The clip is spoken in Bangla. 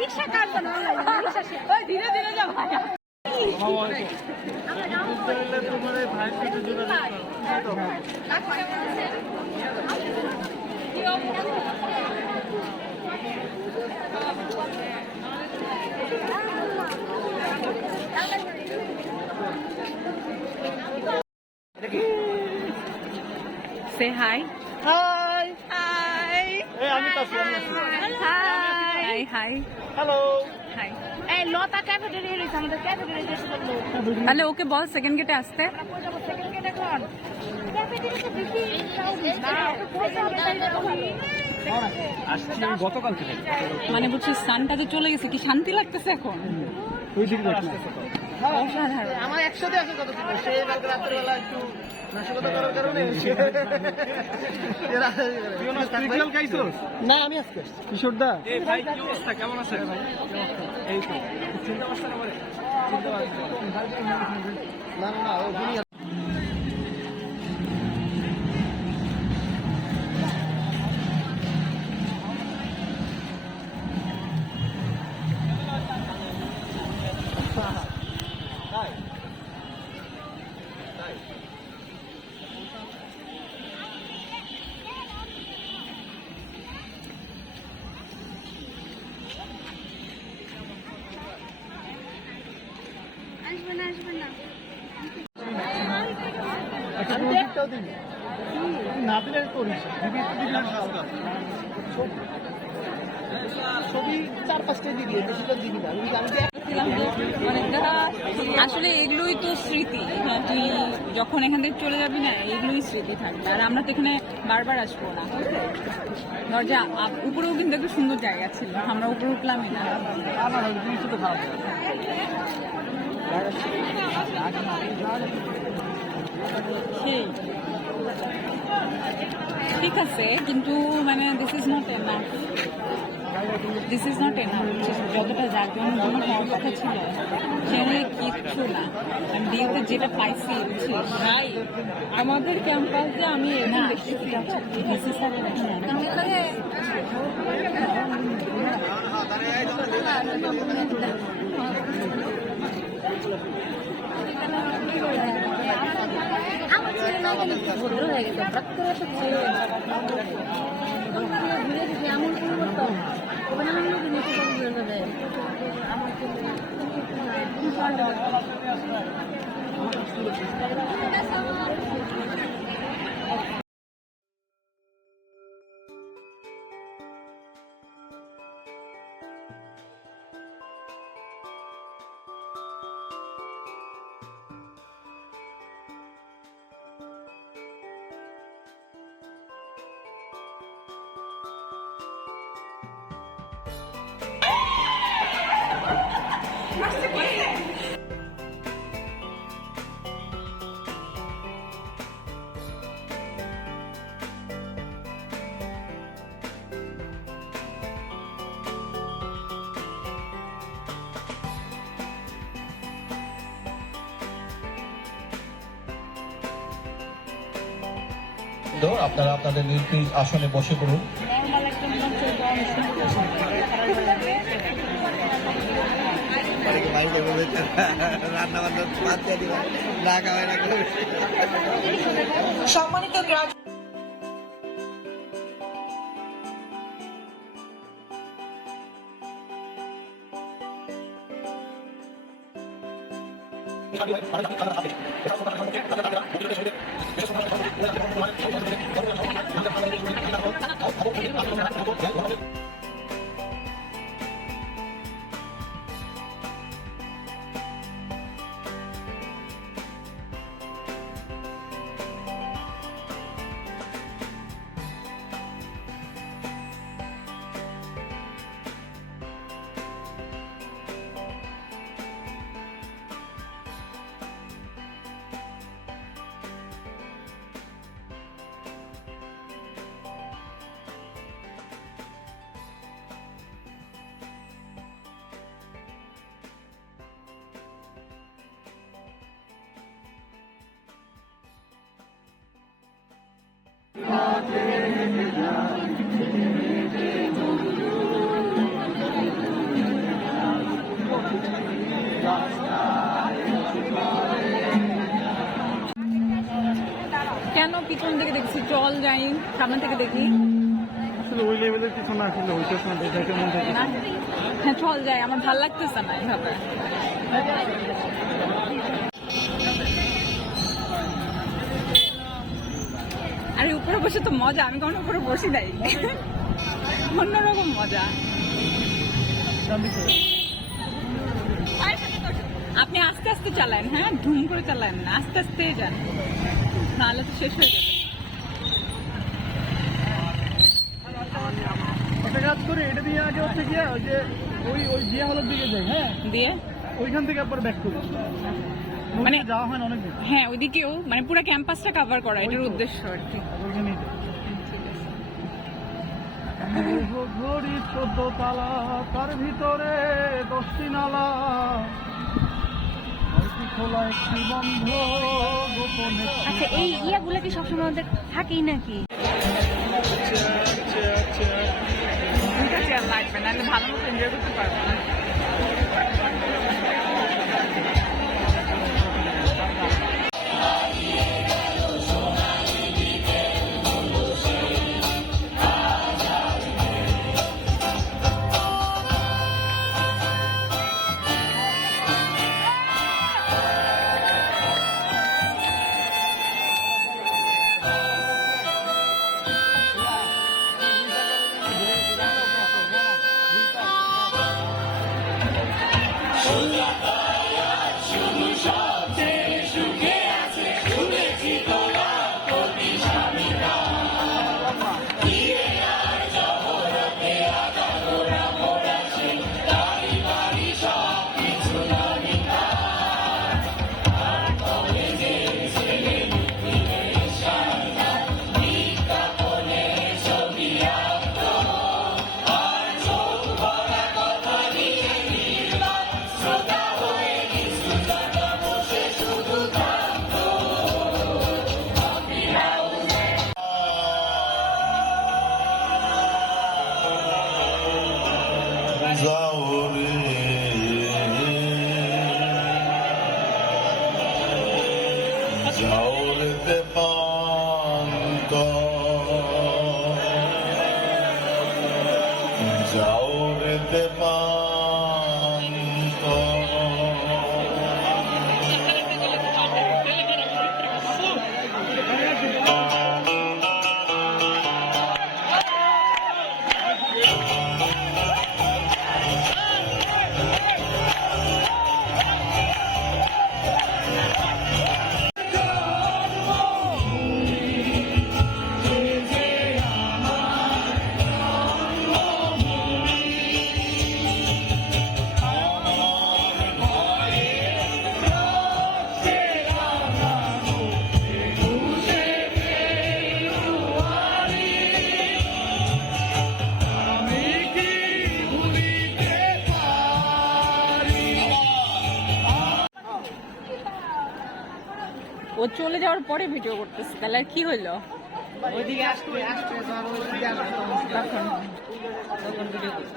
রিক্সা কাটবো না, ধীরে ধীরে যাও। Say hi. Hi. Hi. Hey, I'm Tashi. Hi. Hi. Hello. Hi. এই লতা ক্যাফেটেরিয়া রয়েছে, আমাদের ক্যাফেটেরিয়া যেতে বললো। তাহলে ওকে বল সেকেন্ড গেটে আসতে। সেকেন্ড গেট এখন ক্যাফেটেরিয়াতে বেশি আসছি আমি গতকাল থেকে। মানে বুঝছিস সানটা যে চলে গেছে, কি শান্তি লাগতেছে এখন। ওই দিকে আসতেছে তো। অসাধারণ। আমার একসাথে আসে কত ছিল সে কালকে রাত্রেবেলা একটু নাশকতা করার কারণে তুই খাইছিস? না আমি আজকে আসছি। কিশোর দা এই ভাই কি অবস্থা, কেমন আছেন ভাই? এই তো চিন্তা করছেন আমারে? না না ও দুনিয়া না দিলে করিস ছবি 4-5টাই দিবি, বেশিটা দিবি না। আসলে এগুলোই তো স্মৃতি। হ্যাঁ, তুই যখন এখান থেকে চলে যাবি না, এগুলোই স্মৃতি থাকবে। আর আমরা তো এখানে বারবার আসবো না। ধর যে উপরেও কিন্তু একটা সুন্দর জায়গা ছিল, আমরা উপরে উঠলামই না। সেই ঠিক আছে, কিন্তু মানে this is not enough. This is not enough. যতটা জাগরণ হওয়ার কথা ছিল সেখানে কিচ্ছু না। আমি বিয়েতে যেটা পাইছি বুঝছিস, আমাদের ক্যাম্পাসে আমি এখানে দেখতে যাচ্ছি নেসেসারি আমার ছেলে না গেলে ভদ্র হয়ে গেছে, হঠাৎ করে তো ছেলে ঘুরে দিচ্ছে এমন পরিবর্তন ওখানে আমার লোক নিচে ঘুরে যাবে। আমার আপনারা আপনাদের নিজ নিজ আসনে বসে পড়ুন। সম্মানিত Amen. কেন পিছন থেকে দেখছি? চল যাই, সামনে থেকে দেখি। আসলে ওই লেভেলের কিছু না, আসলে ওইটার সময় দেখাইতে মন থাকে। না? হ্যাঁ চল যাই, আমার ভাল লাগতেছে না এইভাবে। আরে উপরে বসে তো মজা, আমি কখনো উপরে বসি নাই। অন্যরকম মজা। আপনি আস্তে আস্তে চালান, হ্যাঁ ধুম করে চালান না, আস্তে আস্তে যান, নাহলে তো শেষ হয়ে যাবে। একটা কাজ করে এটা দিয়ে আগে হচ্ছে গিয়ে ওই যে ওই জিয়া হলের দিকে যাই, হ্যাঁ দিয়ে ওইখান থেকে আবার ব্যাক করি। মানে যাওয়া হয় না অনেক দিন, হ্যাঁ ওইদিকেও মানে পুরো ক্যাম্পাসটা কভার করা এটার উদ্দেশ্য আর কি। ওইখানেই ঘড়ি 14 তালা, তার ভিতরে 10টি নালা, একটি খোলা একটি বন্ধ, গোপনে। আচ্ছা এই ইয়াগুলো কি সবসময় আমাদের থাকেই নাকি? দুইটা চেয়ার লাগবে, নাহলে ভালো মতো এনজয় করতে পারবো না। ঝাউরেতে পান্ত, ঝাউরেতে পান্ত, ও চলে যাওয়ার পরে ভিডিও করতেছে, তাহলে আর কি হইলো? ওইদিকে আসবে আসবে, ওইদিকে আসবে, তখন ভিডিও করবে।